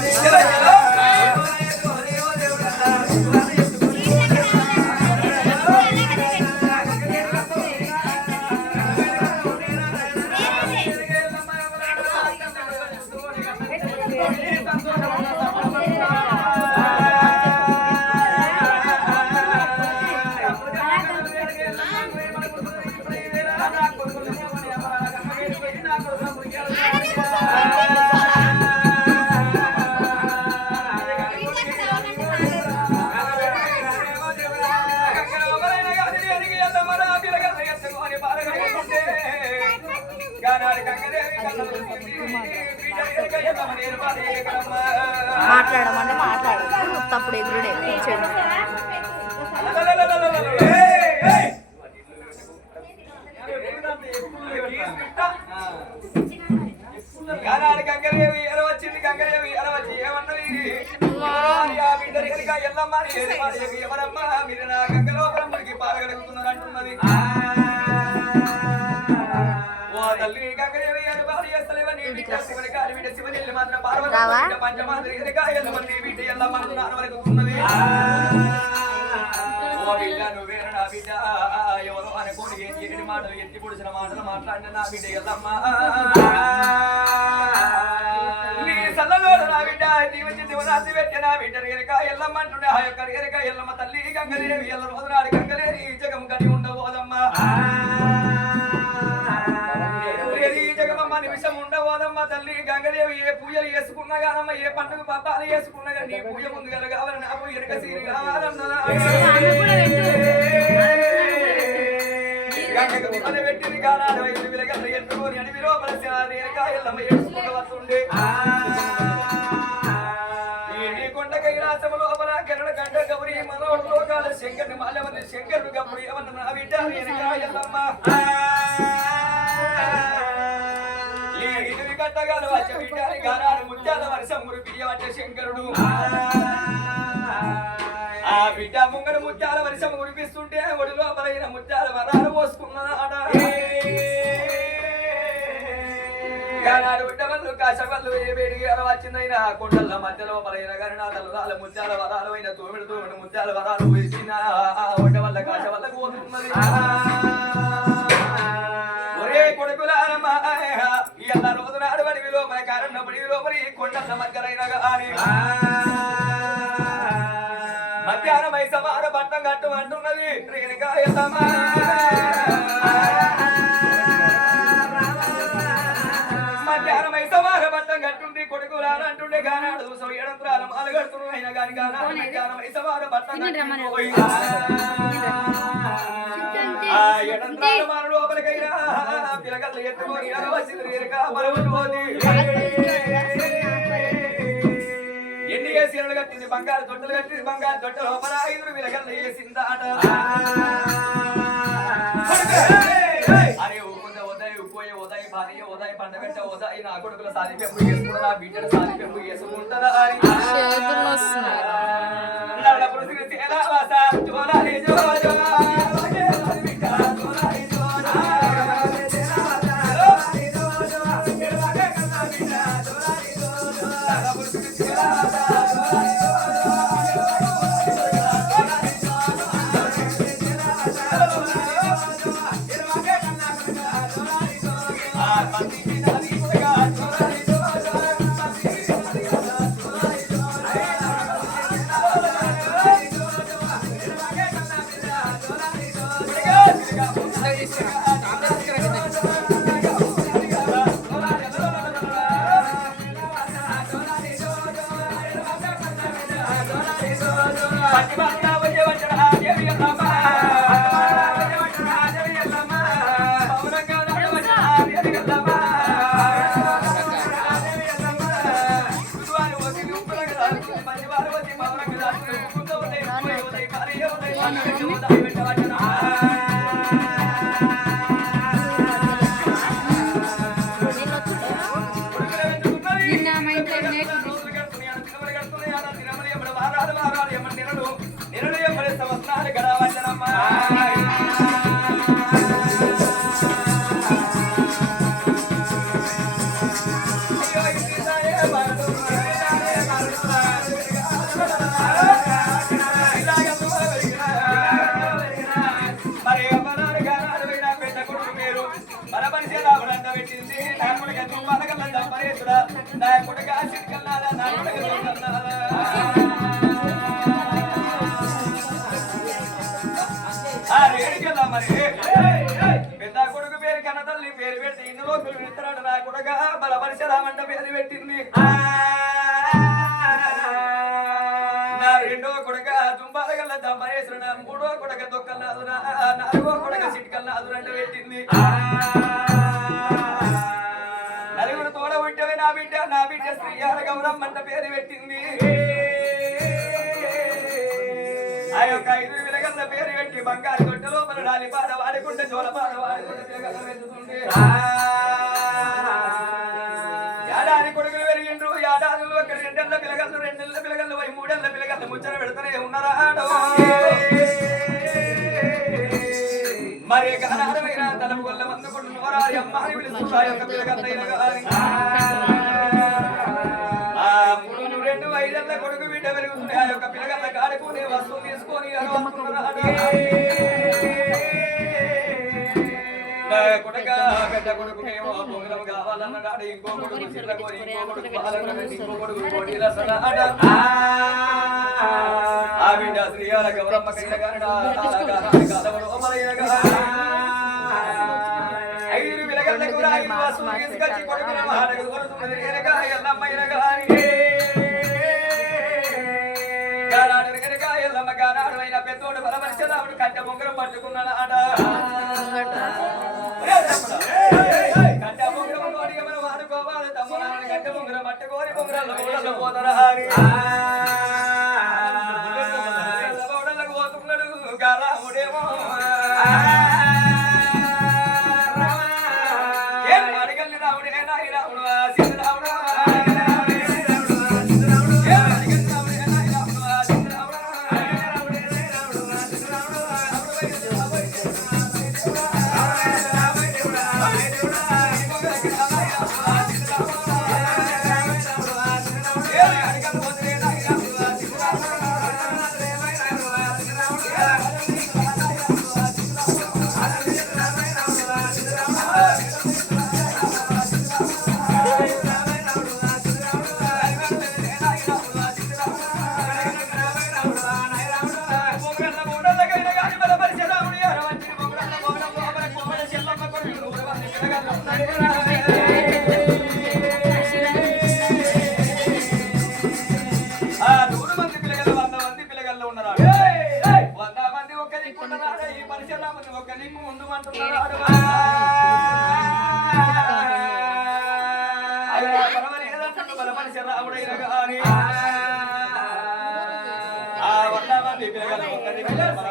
Let's get Yellamma అని ఏది మాట చెప్పి ఎవరమ్మా మీరు నా గంగలో బ్రహ్మకి పాల్గడుగుతున్నారు అంటున్నది బిడ్డ ఎవరో అనుకోని ఏం చేయని మాటలు ఎత్తి పొడిచిన మాటలు మాట్లాడిన నా బిడ్డ ఎల్లమ్మ. నీ సల్లలోడు నా బిడ్డ నీ వచ్చి దివనాసి పెట్టి నా బిడ్డ ఎరక ఎల్లమ్మ అంటుండే. ఆ యొక్క ఎరక ఎల్లమ్మ తల్లి గంగలేవి ఎల్ల రోజు నాడు గంగలేని ఈ జగం కని ఉండబోదమ్మా. గంగదేవి ఏ పూజలు చేసుకున్నా కానమ్మ ఏ పండుగ పాపాలు చేసుకున్నా కానీ నీ పూజ ముందు గల కావాలి నాకు ఎరక సీరి కావాలన్నా పెట్టింది ఐదు ఎత్తుకొని అని విలోపల వస్తుండే. కొండ కైలాసము లోపల గరుడ గంట గౌరి మనోడు లోకాల శంకరుని మాల్యవని శంకరుడు గౌరి అవన్న నా బిడ్డ ఎనక ఇరువి కట్టగాను వచ్చే బిడ్డని గానాడు ముత్యాల వర్షం మురిపియవచ్చే శంకరుడు. ఆ బిడ్డ ముంగడు ముత్యాల వర్షం కురిపిస్తుంటే ఒడి లోపలైన ముత్యాల వరాలు పోసుకున్నాడ గానాడు బిడ్డ వాళ్ళు కాశవల్లు ఏ వేడికి అలా వచ్చిందైనా కొండల మధ్యలో పలైన గాని నా ముత్యాల వరాలు అయిన తోమిడు తోమిడు ముత్యాల వరాలు వేసిన. ఒడ్డ వల్ల కాశ వల్ల పోతున్నది లోపల కారణ పడి లోపల ఈ కొండల మధ్యలైన గాని మధ్యాహ్నం సమాన పట్టం కట్టు అంటున్నది సమాన పట్టం కట్టుండి కొడుకు రానంటుండే గానాడు. సో ఎడంత్రాల మాల కడుతున్నాడు అయినా గాని గానాడు. మధ్యాహ్నం సమాన పట్టం కట్టింది పోయి. ఆ ఎడంత్రాల మాల లోపలికైనా పిలకలు ఎత్తుకొని అరవసింది రేణుక మరొకటి సీరలు కట్టింది బంగారు దొడ్డలు కట్టింది బంగారు తొట్ట లోపల ఐదుగురు విలగల్ల వేసిందాట అరే ఊకుంద ఉదయ్ ఉపోయే ఉదయ్ భార్య ఉదయ్ పండగట్ట ఉదయ్ నా కొడుకుల సాది పెంపు చేసుకుంటా నా బిడ్డల సాది పెంపు Bate నిన్న మరి అమ్మనారు గానారు పెద్ద కొడుకు పేరు? మన మనిషి పెట్టింది. నాకుడికి ఎదురు పలకల దప్పరేసుడా నా కొడుకు ఆశిరికల్లారా నా కొడుకు రేడికెళ్ళా మరి. పెద్ద కొడుకు పేరు కన్న పేరు పెడితే ఇన్ని రోజులు విడతాడు నా కొడుక. బల పరిచరామంట పేరు పెట్టింది. కొడుక దొక్కల్లాదు నాలుగో కొడుక చిటికల్లాదు పెట్టింది. నలుగురు తోడ నా బిడ్డ నా బిడ్డ శ్రీయాల పేరు పెట్టింది. ఆ యొక్క ఐదు విలగల్ల పేరు పెట్టి బంగారు గొడ్డ మన రాలి బాధ వాడుకుంటే జోల బాధ వాడుకుంటే తిలగల్ల పెంచుతుంది వల్ల పిలుస్తున్నా యొక్క ఆ రెండు ఐదేళ్ళ కొడుకు బిడ్డ వెలుగుతుంది ఆ యొక్క పిల్లగల్ల కాడుకునే వస్తువు తీసుకొని కొడుక పెద్ద పొంగరం కావాలన్నాడు ఇంకో కొడుకు చిన్న ఇంకో కొడుకు ఇంకో కొడుకు ఆ బిడ్డ శ్రీయాల గౌరమ్మ కైన పెద్దోడు బలమరిచదావుడు కట్టె ముంగరం పట్టుకున్నాడు ఆట కట్టె ముంగరం కోరిక మనం వాడుకోవాలి తమ్ముడు కట్టె ముంగరం పట్టుకోని ముంగరాలు పోతారా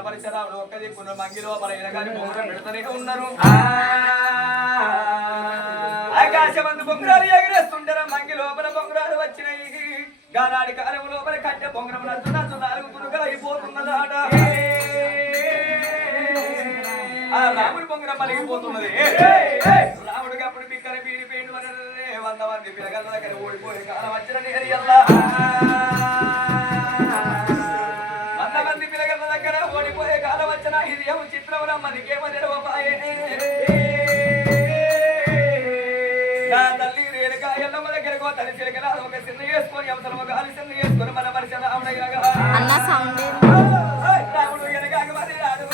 పరిచరాముడు ఒక్క దిక్కున మంగిలో పరైన గాని బొమ్మలు పెడతానే ఉన్నారు ఆకాశమందు బొంగురాలు ఎగరేస్తుంటారా మంగి లోపల బొంగురాలు వచ్చినాయి. గానాడి కాలం లోపల కట్టె బొంగరం నచ్చు నాలుగు పురుగలు అయిపోతున్నదాట ఆ రాముడి బొంగరం మలిగిపోతున్నది రాముడికి అప్పుడు పిక్కల బీడి పేండు వంద మంది పిల్లగల దగ్గర ఓడిపోయే కాలం వచ్చిన నేరి వంద మంది పిల్లగల దగ్గర ఓడిపోయే కాలం వచ్చిన ఇది ఏమో చిత్రం మనకేమో నిలవపాయే నా తల్లి రేణుక ఎల్లమ్మ దగ్గరకు తల్లి చిలకల ఒక చిన్న వేసుకొని అవసరం ఒక ఆలి చిన్న వేసుకొని మన పరిచయం రాముడయ్యగా అన్న సౌండ్ రాముడు మరి రాడు.